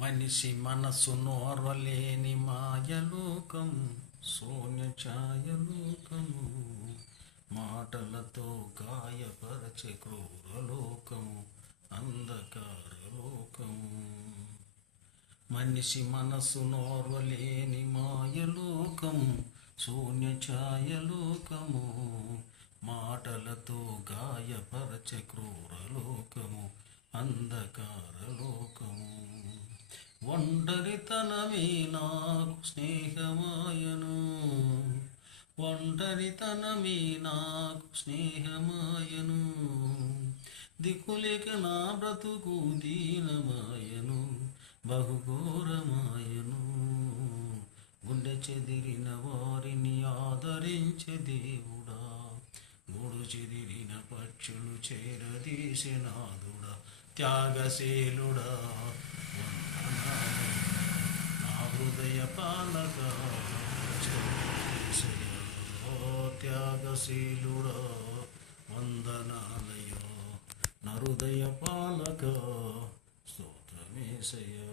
మనిషి మనసు నోర్వలేని మాయలోకము, శూన్య ఛాయలోకము, మాటలతో గాయపరచే క్రూరలోకము, అంధకారలోకము. మనిషి మనసు నోర్వలేని మాయలోకము, శూన్య ఛాయలోకము, మాటలతో గాయపరచే క్రూరలోకము, అంధకారలోకము. ఒంటరితనమే నాకు స్నేహమాయను, ఒంటరితనమే నాకు స్నేహమాయను, దిక్కులేక నా బ్రతుకు దీనమాయను, బహుఘోరమాయను. గుండె చెదిరిన వారిని ఆదరించే దేవుడా, గూడు చెదిరిన పక్షులు చేరదీసే నాదుడా, త్యాగశీలుడా, నా హృదయ పాలక, త్యాగశీలుడా వందనాలయో, నా హృదయ పాలక స్తోత్రమేసయ్యా.